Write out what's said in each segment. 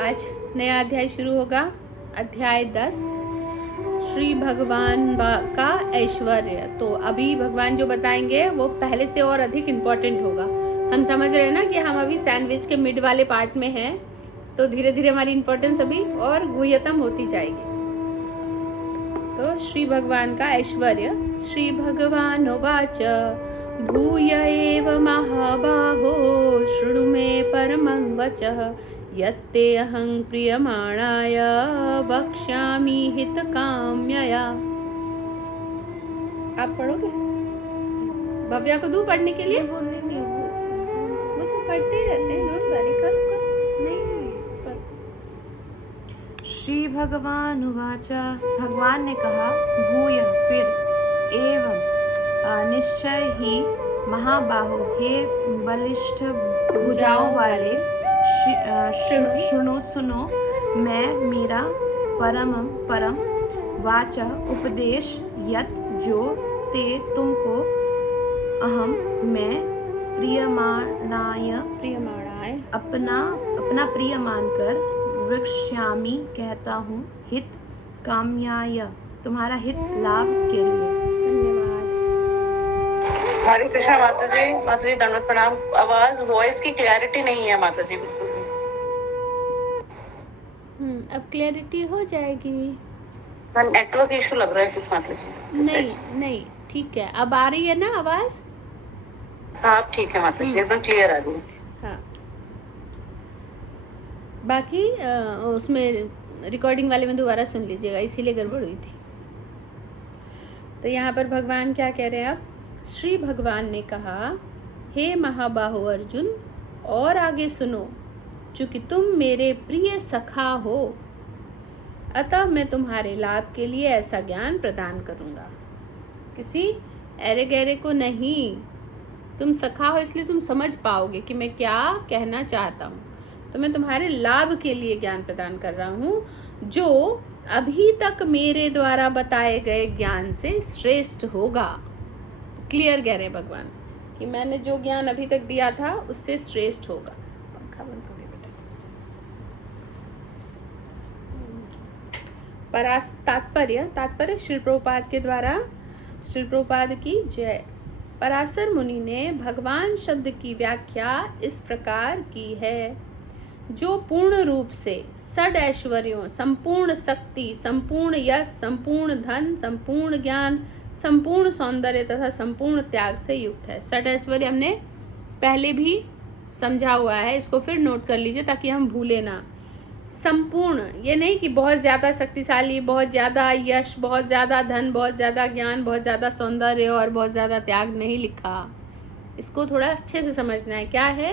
आज नया अध्याय शुरू होगा। अध्याय 10 श्री भगवान का ऐश्वर्य। तो अभी भगवान जो बताएंगे वो पहले से और अधिक इम्पोर्टेंट होगा। हम समझ रहे हैं ना कि हम अभी सैंडविच के मिड वाले पार्ट में हैं, तो धीरे धीरे हमारी इम्पोर्टेंस अभी और गुह्यतम होती जाएगी। तो श्री भगवान का ऐश्वर्य। श्री भगवान उवाच भूय एव महाबाहो शृणु मे परमं वचः यत्ते अहं प्रियमाणाय वक्ष्यामि हितकाम्यया। आप पढ़ोगे? भव्या को दूं पढ़ने के लिए? वो तो पढ़ते ही रहते हैं, डोंट वरी। कर नहीं श्री भगवान उवाच, भगवान ने कहा, भूय फिर, एवं निश्चय ही, महाबाहो हे बलिष्ठ भुजाओं वाले, सुनो मैं मेरा परम वाच उपदेश यत जो ते तुमको अहम मैं प्रियमाणाय अपना प्रिय मानकर वक्ष्यामि कहता हूँ हित काम्याय तुम्हारा हित लाभ के लिए। धन्यवाद। हरे कृष्णा माता जी दंडवत प्रणाम। आवाज वॉइस की क्लैरिटी नहीं है माता जी बिल्कुल भी। अब क्लैरिटी हो जाएगी। नेटवर्क इशू लग रहा है कुछ माता जी। नहीं ठीक है। अब आ रही है ना आवाज? हाँ ठीक है माता जी, एकदम क्लियर आ रही है। हाँ, बाकी उसमें रिकॉर्डिंग वाले में दोबारा सुन लीजिएगा, इसीलिए गड़बड़ हुई थी। तो यहाँ पर भगवान क्या कह रहे हैं? अब श्री भगवान ने कहा, हे महाबाहो अर्जुन, और आगे सुनो, चूंकि तुम मेरे प्रिय सखा हो, अतः मैं तुम्हारे लाभ के लिए ऐसा ज्ञान प्रदान करूँगा। किसी ऐरे गहरे को नहीं, तुम सखा हो इसलिए तुम समझ पाओगे कि मैं क्या कहना चाहता हूँ। तो मैं तुम्हारे लाभ के लिए ज्ञान प्रदान कर रहा हूँ, जो अभी तक मेरे द्वारा बताए गए ज्ञान से श्रेष्ठ होगा। क्लियर कह रहे हैं भगवान कि मैंने जो ज्ञान अभी तक दिया था उससे श्रेष्ठ होगा। पंखा बंद करो बेटा। तात्पर्य श्री प्रभुपाद के द्वारा, श्री प्रभुपाद की जय। पराशर मुनि ने भगवान शब्द की व्याख्या इस प्रकार की है, जो पूर्ण रूप से षड ऐश्वर्यों, संपूर्ण शक्ति, संपूर्ण यश, संपूर्ण धन, संपूर्ण ज्ञान, संपूर्ण सौंदर्य तथा संपूर्ण त्याग से युक्त है। षड ऐश्वर्य हमने पहले भी समझा हुआ है, इसको फिर नोट कर लीजिए ताकि हम भूले ना। संपूर्ण, ये नहीं कि बहुत ज़्यादा शक्तिशाली, बहुत ज़्यादा यश, बहुत ज़्यादा धन, बहुत ज़्यादा ज्ञान, बहुत ज़्यादा सौंदर्य और बहुत ज़्यादा त्याग नहीं लिखा। इसको थोड़ा अच्छे से समझना है। क्या है?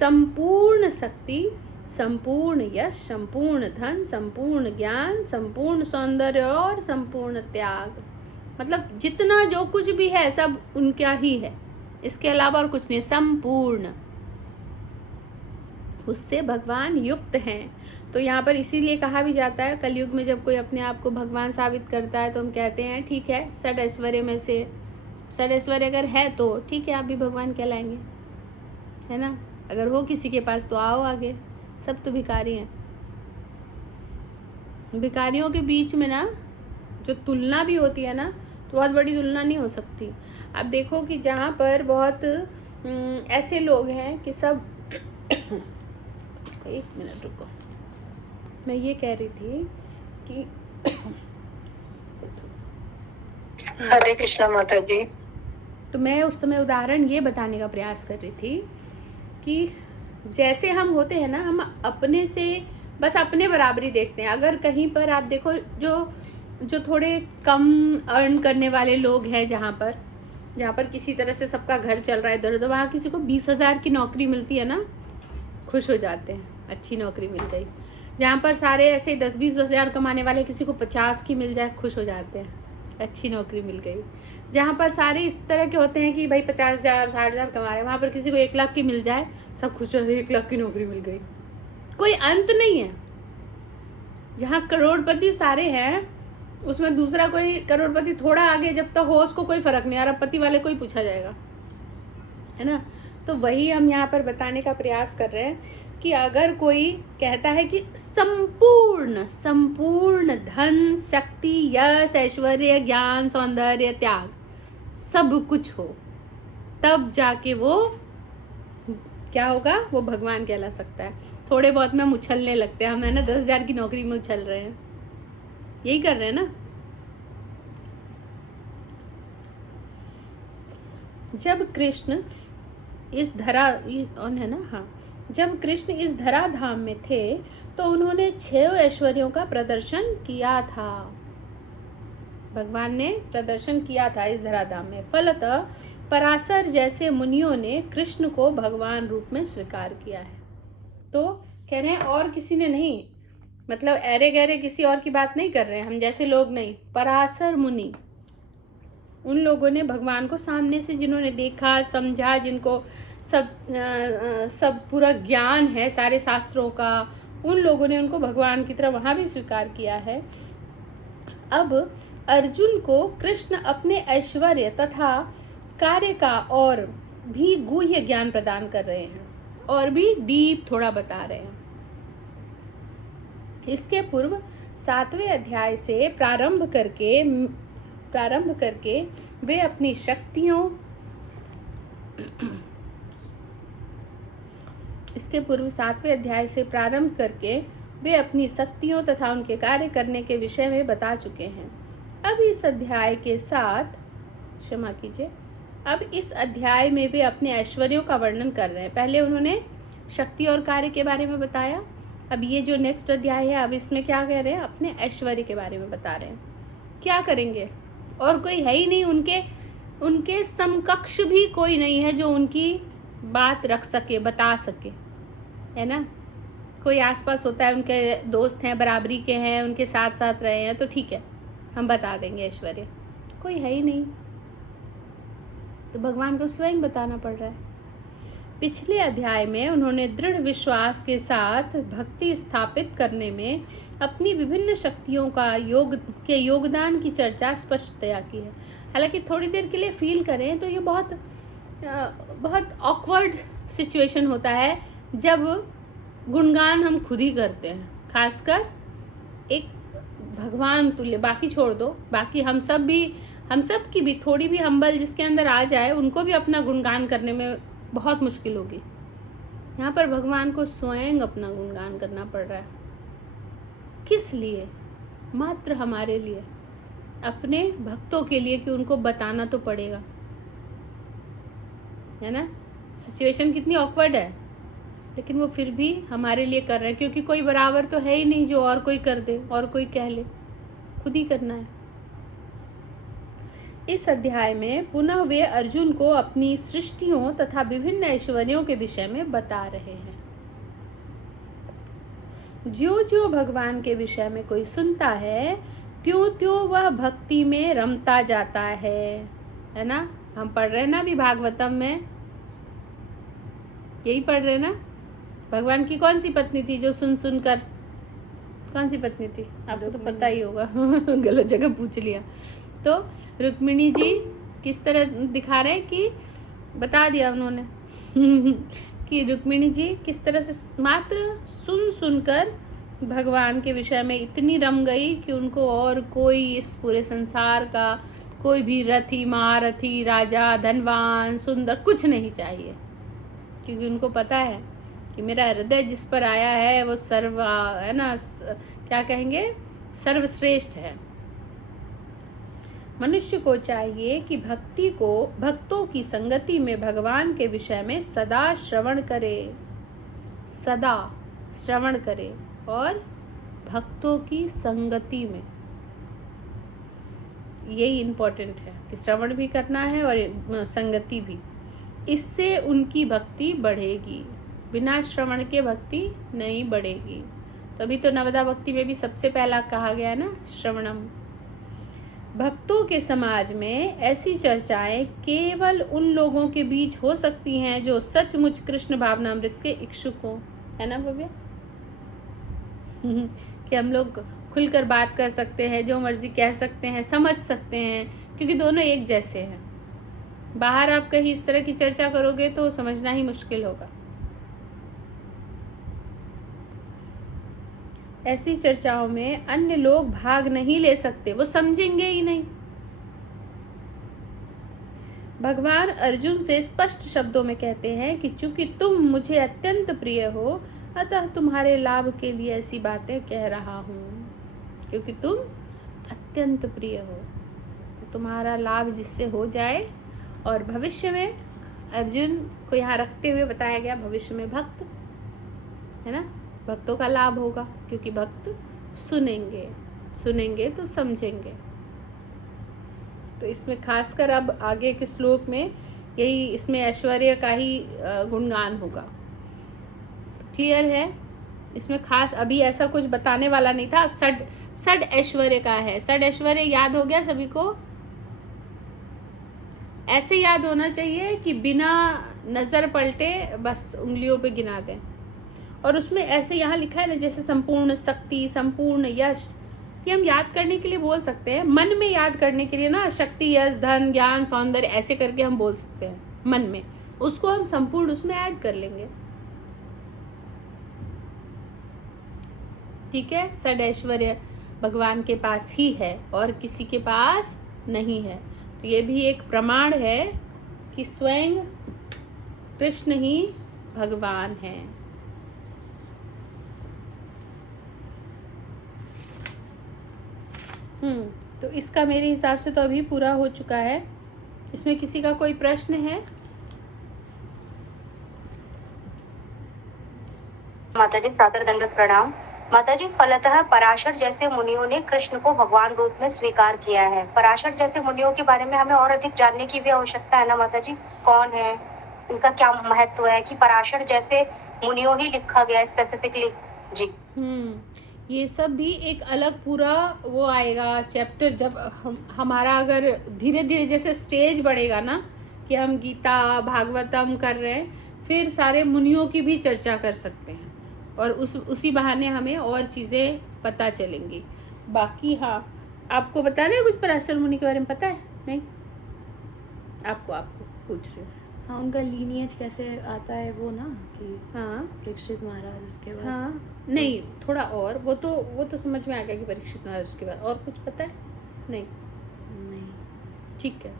संपूर्ण शक्ति, संपूर्ण यश, संपूर्ण धन, संपूर्ण ज्ञान, संपूर्ण सौंदर्य और संपूर्ण त्याग। मतलब जितना जो कुछ भी है सब उनका ही है, इसके अलावा और कुछ नहीं। संपूर्ण, उससे भगवान युक्त हैं। तो यहाँ पर इसीलिए कहा भी जाता है, कलयुग में जब कोई अपने आप को भगवान साबित करता है तो हम कहते हैं ठीक है, षड ऐश्वर्य में से षड ऐश्वर्य अगर है तो ठीक है, आप भी भगवान कहलाएंगे, है ना। अगर हो किसी के पास तो आओ आगे, सब तो भिखारी हैं। भिखारियों के बीच में ना जो तुलना भी होती है ना, तो बहुत बड़ी तुलना नहीं हो सकती। आप देखो कि जहाँ पर बहुत ऐसे लोग हैं कि सब एक मिनट रुको, मैं ये कह रही थी कि हरे कृष्णा माता जी। तो मैं उस समय उदाहरण ये बताने का प्रयास कर रही थी कि जैसे हम होते हैं ना, हम अपने से बस अपने बराबरी देखते हैं। अगर कहीं पर आप देखो जो थोड़े कम अर्न करने वाले लोग हैं, जहाँ पर किसी तरह से सबका घर चल रहा है इधर उधर, वहाँ किसी को 20,000 की नौकरी मिलती है ना, खुश हो जाते हैं, अच्छी नौकरी मिल गई। जहाँ पर सारे ऐसे 10-20 हज़ार कमाने वाले, किसी को 50 की मिल जाए, खुश हो जाते हैं, अच्छी नौकरी मिल गई। जहाँ पर सारे इस तरह के होते हैं कि भाई 50,000 60,000 कमा रहे हैं, वहाँ पर किसी को 1 लाख की मिल जाए, सब खुश हो जाए, 1 लाख की नौकरी मिल गई। कोई अंत नहीं है। जहाँ करोड़पति सारे हैं, उसमें दूसरा कोई करोड़पति थोड़ा आगे जब तक हो उसको कोई फर्क नहीं, अरबपति वाले को ही पूछा जाएगा, है ना। तो वही हम यहाँ पर बताने का प्रयास कर रहे हैं कि अगर कोई कहता है कि संपूर्ण संपूर्ण धन, शक्ति, यश, ऐश्वर्य, ज्ञान, सौंदर्य, त्याग सब कुछ हो, तब जाके वो क्या होगा, वो भगवान कहला सकता है। थोड़े बहुत में हम उछलने लगते हैं, हम है ना 10,000 की नौकरी में उछल रहे हैं, यही कर रहे हैं ना। जब कृष्ण इस धरा ऑन है ना, हाँ, जब कृष्ण इस धरा धाम में थे तो उन्होंने 6 ऐश्वर्यों का प्रदर्शन किया था। भगवान ने प्रदर्शन किया था इस धरा धाम में। फलतः पराशर जैसे मुनियों ने कृष्ण को भगवान रूप में स्वीकार किया है। तो कह रहे हैं और किसी ने नहीं, मतलब ऐरे गहरे किसी और की बात नहीं कर रहे हैं, हम जैसे लोग नहीं, पराशर मुनि, उन लोगों ने भगवान को सामने से, जिन्होंने देखा समझा, जिनको सब पूरा ज्ञान है सारे शास्त्रों का, उन लोगों ने उनको भगवान की तरह वहाँ भी स्वीकार किया है। अब अर्जुन को कृष्ण अपने ऐश्वर्य तथा कार्य का और भी गुह्य ज्ञान प्रदान कर रहे हैं और भी डीप थोड़ा बता रहे हैं। इसके पूर्व 7वें अध्याय से प्रारंभ करके वे अपनी शक्तियों इसके पूर्व 7वें अध्याय से प्रारंभ करके वे अपनी शक्तियों तथा उनके कार्य करने के विषय में बता चुके हैं। अब इस अध्याय के साथ, क्षमा कीजिए, अब इस अध्याय में वे अपने ऐश्वर्यों का वर्णन कर रहे हैं। पहले उन्होंने शक्ति और कार्य के बारे में बताया, अब ये जो नेक्स्ट अध्याय है, अब इसमें क्या कह रहे हैं, अपने ऐश्वर्य के बारे में बता रहे हैं। क्या करेंगे, और कोई है ही नहीं, उनके समकक्ष भी कोई नहीं है जो उनकी बात रख सके, बता सके, है ना। कोई आसपास होता है, उनके दोस्त हैं, बराबरी के हैं, उनके साथ साथ रहे हैं, तो ठीक है, हम बता देंगे ऐश्वर्य। कोई है ही नहीं, तो भगवान को स्वयं बताना पड़ रहा है। पिछले अध्याय में उन्होंने दृढ़ विश्वास के साथ भक्ति स्थापित करने में अपनी विभिन्न शक्तियों का योगदान की चर्चा स्पष्टतया की है। हालांकि थोड़ी देर के लिए फील करें तो ये बहुत ऑकवर्ड सिचुएशन होता है जब गुणगान हम खुद ही करते हैं, खासकर एक भगवान तुल्य, बाकी छोड़ दो, बाकी हम सब की भी थोड़ी भी हम्बल जिसके अंदर आ जाए, उनको भी अपना गुणगान करने में बहुत मुश्किल होगी। यहाँ पर भगवान को स्वयं अपना गुणगान करना पड़ रहा है। किस लिए? मात्र हमारे लिए, अपने भक्तों के लिए, कि उनको बताना तो पड़ेगा, है ना। सिचुएशन कितनी ऑकवर्ड है, लेकिन वो फिर भी हमारे लिए कर रहे हैं, क्योंकि कोई बराबर तो है ही नहीं जो और कोई कर दे और कोई कह ले, खुद ही करना है। इस अध्याय में पुनः वे अर्जुन को अपनी सृष्टियों तथा विभिन्न ऐश्वर्यों के विषय में बता रहे हैं। ज्यों ज्यों भगवान के विषय में कोई सुनता है, त्यों त्यों वह भक्ति में रमता जाता है ना। हम पढ़ रहे हैं ना अभी भागवतम में, यही पढ़ रहे हैं ना। भगवान की कौन सी पत्नी थी जो सुन सुनकर, कौन सी पत्नी थी, आपको तो पता ही होगा गलत जगह पूछ लिया। तो रुक्मिणी जी किस तरह दिखा रहे हैं कि बता दिया उन्होंने कि रुक्मिणी जी किस तरह से मात्र सुन सुनकर भगवान के विषय में इतनी रम गई कि उनको और कोई इस पूरे संसार का कोई भी रथी, महारथी, राजा, धनवान, सुंदर कुछ नहीं चाहिए, क्योंकि उनको पता है कि मेरा हृदय जिस पर आया है वो सर्व, है ना, क्या कहेंगे, सर्वश्रेष्ठ है। मनुष्य को चाहिए कि भक्तों की संगति में भगवान के विषय में सदा श्रवण करे और भक्तों की संगति में, यही इम्पोर्टेंट है कि श्रवण भी करना है और संगति भी। इससे उनकी भक्ति बढ़ेगी, बिना श्रवण के भक्ति नहीं बढ़ेगी। तभी तो नवदा भक्ति में भी सबसे पहला कहा गया ना, श्रवणम। भक्तों के समाज में ऐसी चर्चाएं केवल उन लोगों के बीच हो सकती हैं जो सचमुच कृष्ण भावनामृत के इच्छुक हों, है ना भव्या कि हम लोग खुलकर बात कर सकते हैं, जो मर्जी कह सकते हैं, समझ सकते हैं, क्योंकि दोनों एक जैसे हैं। बाहर आप कहीं इस तरह की चर्चा करोगे तो समझना ही मुश्किल होगा। ऐसी चर्चाओं में अन्य लोग भाग नहीं ले सकते, वो समझेंगे ही नहीं। भगवान अर्जुन से स्पष्ट शब्दों में कहते हैं कि चूंकि तुम मुझे अत्यंत प्रिय हो, अतः तुम्हारे लाभ के लिए ऐसी बातें कह रहा हूँ। क्योंकि तुम अत्यंत प्रिय हो, तो तुम्हारा लाभ जिससे हो जाए। और भविष्य में अर्जुन को यहाँ रखते हुए बताया गया, भविष्य में भक्त है ना, भक्तों का लाभ होगा, क्योंकि भक्त सुनेंगे तो समझेंगे। तो इसमें खासकर अब आगे के श्लोक में यही, इसमें ऐश्वर्य का ही गुणगान होगा। क्लियर है? इसमें खास अभी ऐसा कुछ बताने वाला नहीं था। सड ऐश्वर्य का है। सड ऐश्वर्य याद हो गया सभी को? ऐसे याद होना चाहिए कि बिना नजर पलटे बस उंगलियों पे गिना दें। और उसमें ऐसे यहाँ लिखा है ना, जैसे संपूर्ण शक्ति, संपूर्ण यश, ये हम याद करने के लिए बोल सकते हैं। मन में याद करने के लिए ना, शक्ति, यश, धन, ज्ञान, सौंदर्य, ऐसे करके हम बोल सकते हैं मन में। उसको हम संपूर्ण उसमें ऐड कर लेंगे। ठीक है? सड ऐश्वर्य भगवान के पास ही है और किसी के पास नहीं है। तो ये भी एक प्रमाण है कि स्वयं कृष्ण ही भगवान है। तो इसका मेरे हिसाब से तो अभी पूरा हो चुका है। इसमें किसी का कोई प्रश्न है? माताजी सादर दंडवत प्रणाम। माताजी, फलतः पराशर जैसे मुनियों ने कृष्ण को भगवान रूप में स्वीकार किया है। पराशर जैसे मुनियों के बारे में हमें और अधिक जानने की भी आवश्यकता है ना माताजी? कौन है, इनका क्या महत्व है कि पराशर जैसे मुनियों ही लिखा गया है स्पेसिफिकली? जी। ये सब भी एक अलग पूरा वो आएगा चैप्टर, जब हमारा अगर धीरे धीरे जैसे स्टेज बढ़ेगा ना, कि हम गीता भागवतम कर रहे हैं, फिर सारे मुनियों की भी चर्चा कर सकते हैं और उसी बहाने हमें और चीज़ें पता चलेंगी। बाकी हाँ, आपको बताना है कुछ पराशर मुनि के बारे में? पता है? नहीं, आपको पूछ रही हूँ। हाँ, उनका लीनियज कैसे आता है वो ना, कि हाँ, परीक्षित महाराज, उसके बाद हाँ नहीं, थोड़ा और वो तो समझ में आ गया कि परीक्षित महाराज, उसके बाद और कुछ पता है? नहीं, ठीक है।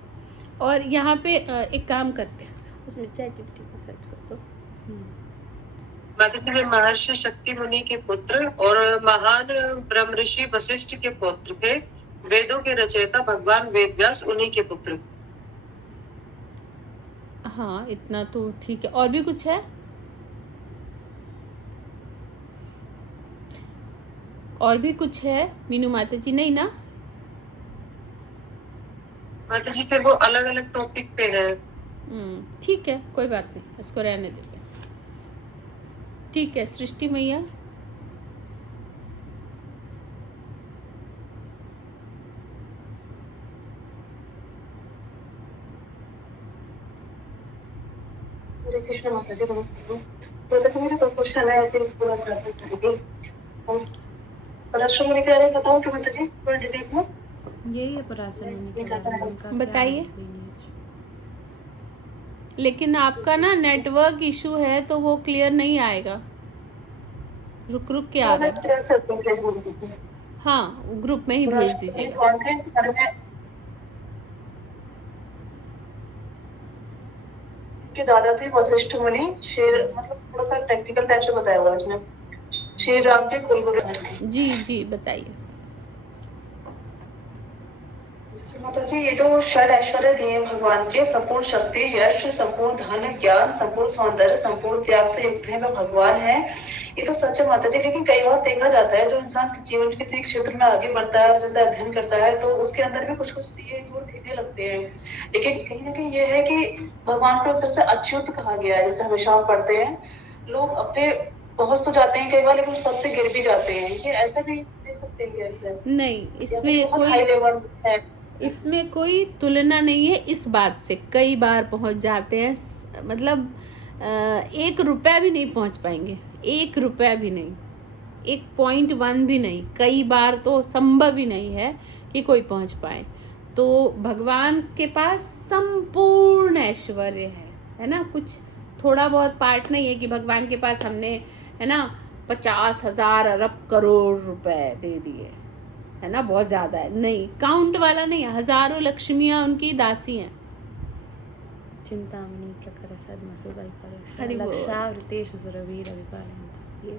और यहाँ पे एक काम करते हैं, उसमें ChatGPT को सर्च कर दो। माताजी, वे महर्षि शक्ति मुनि के पुत्र और महान ब्रह्म ऋषि वशिष्ठ के पुत्र थे। वेदों के रचयिता भगवान वेदव्यास उन्हीं के पुत्र थे। हाँ, इतना तो ठीक है। और भी कुछ है? और भी कुछ है मीनू माता जी? नहीं ना? माताजी, फिर वो अलग अलग टॉपिक पे है। ठीक है, कोई बात नहीं, इसको रहने देते हैं। ठीक है, सृष्टि मैया। हरे कृष्ण माताजी। माताजी, मेरा कोई क्वेश्चन है, ऐसे पूरा चाहते करेंगे। पराशर मुनि के बारे में बताओ कि माताजी पूरा डिटेल में। यही है पराशर मुनि के बारे में, उनका क्या बताइए। lineage? लेकिन आपका ना नेटवर्क इशू है, तो वो क्लियर नहीं आएगा, रुक के आ रहा है। हाँ, ग्रुप में ही भेज दीजिएगा। के दादा थे वशिष्ठ मुनि, शेर, मतलब थोड़ा सा टेक्निकल टाइप से बताया हुआ इसमें। श्री राम के कुलगुरु थे। जी बताइए। माताजी, ये जो षड ऐश्वर्य दिए भगवान के, संपूर्ण शक्ति, यश, संपूर्ण धन, ज्ञान, संपूर्ण सौंदर्य, संपूर्ण त्याग से युक्त है, वह भगवान है, ये तो सच है माताजी। लेकिन कई बार देखा जाता है, जो इंसान जीवन के किसी क्षेत्र में आगे बढ़ता है, जैसे अध्ययन करता है, तो उसके अंदर भी कुछ ये गुण दिखने लगते हैं। लेकिन कहीं ना कहीं ये है कि भगवान को एक तरफ से अच्युत कहा गया है। जैसे हमेशा हम पढ़ते हैं, लोग अपने पहुंच तो जाते हैं कई बार, लेकिन सबसे गिर भी जाते हैं। ये ऐसा भी देख सकते हैं? ऐसा नहीं, इसमें हाई लेवल है, इसमें कोई तुलना नहीं है इस बात से। कई बार पहुंच जाते हैं, मतलब 1 रुपया भी नहीं पहुंच पाएंगे, 1 रुपया भी नहीं, 1.1 भी नहीं। कई बार तो संभव ही नहीं है कि कोई पहुंच पाए। तो भगवान के पास संपूर्ण ऐश्वर्य है ना। कुछ थोड़ा बहुत पार्ट नहीं है कि भगवान के पास हमने, है ना, 50,000 अरब करोड़ रुपए दे दिए, है ना, बहुत ज्यादा है, नहीं, काउंट वाला नहीं है। हजारों लक्ष्मियां उनकी दासी हैं। चिंतामणि प्रखर सद्मसुदल पर हरि बोल। लक्षावृतेश सुरवीर विपालयन्ति। ये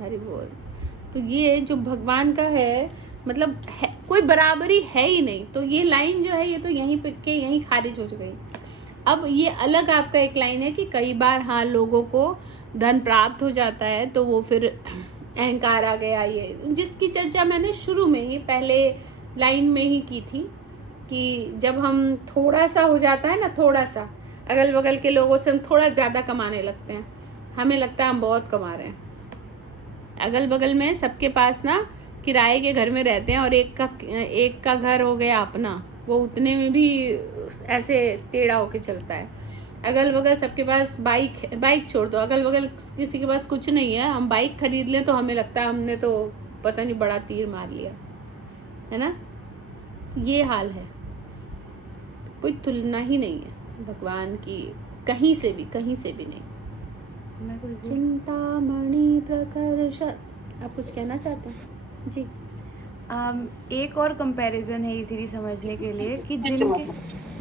हरि बोल। तो ये जो भगवान का है, मतलब है, कोई बराबरी है ही नहीं। तो ये लाइन जो है ये तो यहीं पे के यहीं खारिज हो गई। अब ये अलग आपका एक लाइन है कि कई बार हाँ लोगों को धन प्राप्त हो जाता है तो वो फिर अहंकार आ गया, ये जिसकी चर्चा मैंने शुरू में ही पहले लाइन में ही की थी कि जब हम थोड़ा सा हो जाता है ना, थोड़ा सा अगल बगल के लोगों से हम थोड़ा ज़्यादा कमाने लगते हैं, हमें लगता है हम बहुत कमा रहे हैं। अगल बगल में सबके पास ना किराए के घर में रहते हैं और एक का घर हो गया अपना, वो उतने में भी ऐसे टेढ़ा होके चलता है। अगल बगल सबके पास बाइक छोड़ दो, अगल बगल किसी के पास कुछ नहीं है, हम बाइक खरीद लें तो हमें लगता है हमने तो पता नहीं बड़ा तीर मार लिया, है ना। ये हाल है, कोई तुलना ही नहीं है भगवान की, कहीं से भी नहीं। मैं कुछ चिंतामणि प्रकर्षत, आप कुछ कहना चाहते हैं जी? एक और कंपैरिजन है इजीली समझने के लिए कि जिनके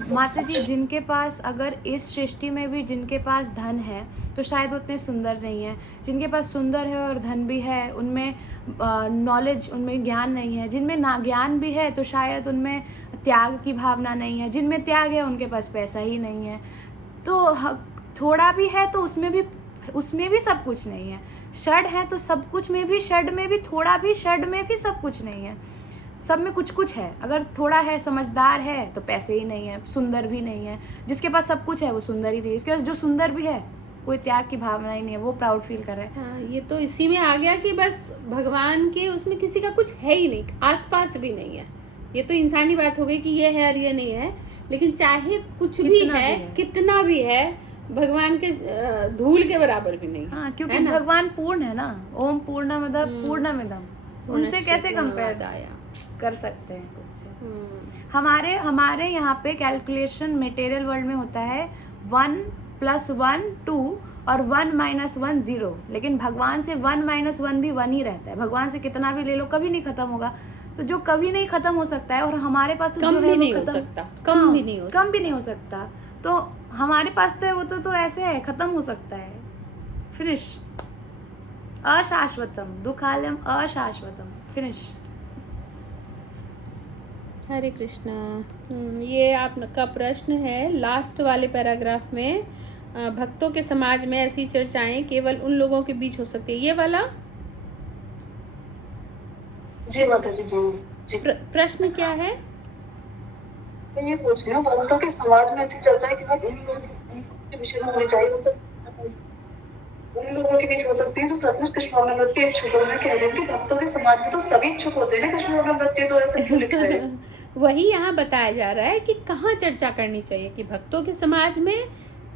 माता जी जिनके पास, अगर इस सृष्टि में भी जिनके पास धन है तो शायद उतने सुंदर नहीं है। जिनके पास सुंदर है और धन भी है उनमें नॉलेज, उनमें ज्ञान नहीं है। जिनमें ना ज्ञान भी है तो शायद उनमें त्याग की भावना नहीं है। जिनमें त्याग है उनके पास पैसा ही नहीं है। तो थोड़ा भी है तो उसमें भी सब कुछ नहीं है। षड है तो सब कुछ में भी, षड में भी थोड़ा भी, षड में भी सब कुछ नहीं है। सब में कुछ कुछ है। अगर थोड़ा है, समझदार है तो पैसे ही नहीं है, सुंदर भी नहीं है। जिसके पास सब कुछ है वो सुंदर ही नहीं है। इसके पास जो सुंदर भी है कोई त्याग की भावना ही नहीं है, वो प्राउड फील कर रहा है। हाँ, ये तो इसी में आ गया कि बस भगवान के उसमें किसी का कुछ है ही नहीं, आसपास भी नहीं है। ये तो इंसानी बात हो गई कि ये है और ये नहीं है, लेकिन चाहे कुछ भी है, कितना भी है, भगवान के धूल के बराबर भी नहीं। हाँ, क्योंकि भगवान पूर्ण है ना। ओम पूर्ण मतलब पूर्णमिदम, उनसे कैसे कंपेयर कर सकते हैं खुद से। हमारे यहाँ पे कैलकुलेशन मटेरियल वर्ल्ड में होता है 1 + 1 2 और 1 - 1 0, लेकिन भगवान से 1 - 1 भी 1 ही रहता है। भगवान से कितना भी ले लो कभी नहीं खत्म होगा। तो जो कभी नहीं खत्म हो सकता है और हमारे पास तो कम जो है भी वो नहीं हो खत्म, सकता, कम भी नहीं हो सकता। तो हमारे पास तो है वो तो ऐसे है, खत्म हो सकता है, फिनिश। अशाश्वतम दुखालयम अशाश्वतम, फिनिश। हरे कृष्णा। ये आपका प्रश्न है लास्ट वाले पैराग्राफ में, भक्तों के समाज में ऐसी चर्चाएं केवल उन लोगों के बीच हो सकती है, ये वाला जी माता जी। जी प्रश्न क्या है? मैं ये पूछ रही हूँ, भक्तों के समाज में ऐसी चर्चाएं केवल इन लोगों के विषय में होनी चाहिए, उन लोगों के बीच हो सकती है जो सचमुच कृष्ण भगवत के इच्छुक होना। कह रहे हैं कि भक्तों के समाज में तो सभी इच्छुक होते हैं ना कृष्ण भगवत के, तो ऐसा क्यों लिखा है? वही यहाँ बताया जा रहा है कि कहाँ चर्चा करनी चाहिए, कि भक्तों के समाज में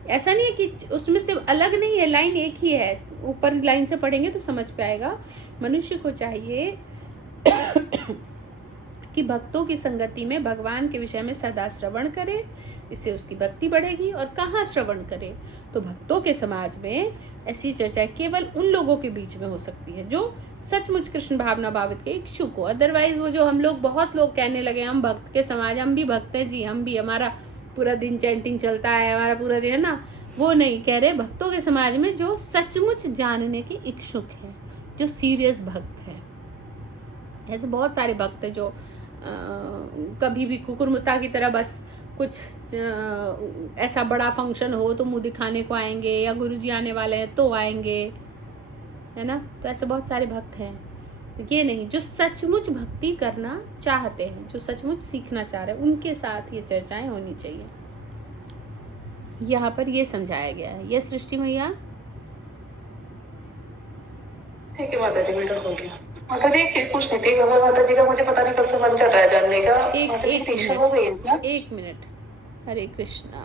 ऐसा नहीं है कि उसमें से अलग नहीं है, लाइन एक ही है। ऊपर लाइन से पढ़ेंगे तो समझ पे आएगा। मनुष्य को चाहिए कि भक्तों की संगति में भगवान के विषय में सदा श्रवण करे, इससे उसकी भक्ति बढ़ेगी। और कहाँ श्रवण करे? तो भक्तों के समाज में ऐसी चर्चा केवल उन लोगों के बीच में हो सकती है जो सचमुच कृष्ण भावना भावित के इच्छुक हो। अदरवाइज वो जो हम लोग, बहुत लोग कहने लगे हम भक्त के समाज, हम भी भक्त हैं जी, हम भी, हमारा पूरा दिन चैंटिंग चलता है, हमारा पूरा दिन, है ना, वो नहीं कह रहे। भक्तों के समाज में जो सचमुच जानने के इच्छुक है, जो सीरियस भक्त है। ऐसे बहुत सारे भक्त हैं जो कभी भी कुकुरमुत्ता की तरह बस कुछ ऐसा बड़ा फंक्शन हो तो मुंह दिखाने को आएंगे, या गुरुजी आने वाले हैं तो आएंगे, है ना। तो ऐसे बहुत सारे भक्त हैं। तो ये नहीं, जो सचमुच भक्ति करना चाहते हैं, जो सचमुच सीखना चाह रहे हैं, उनके साथ ये चर्चाएं होनी चाहिए। यहाँ पर ये समझाया गया है। ये सृष्टि मैया, ठीक है माता जी, मेरा हो गया। माता जी एक चीज पूछनी थी, अगर माता जी का मुझे पता नहीं कब से मन कर रहा है जानने का। एक हो गई है क्या? मिनट। हरे कृष्णा।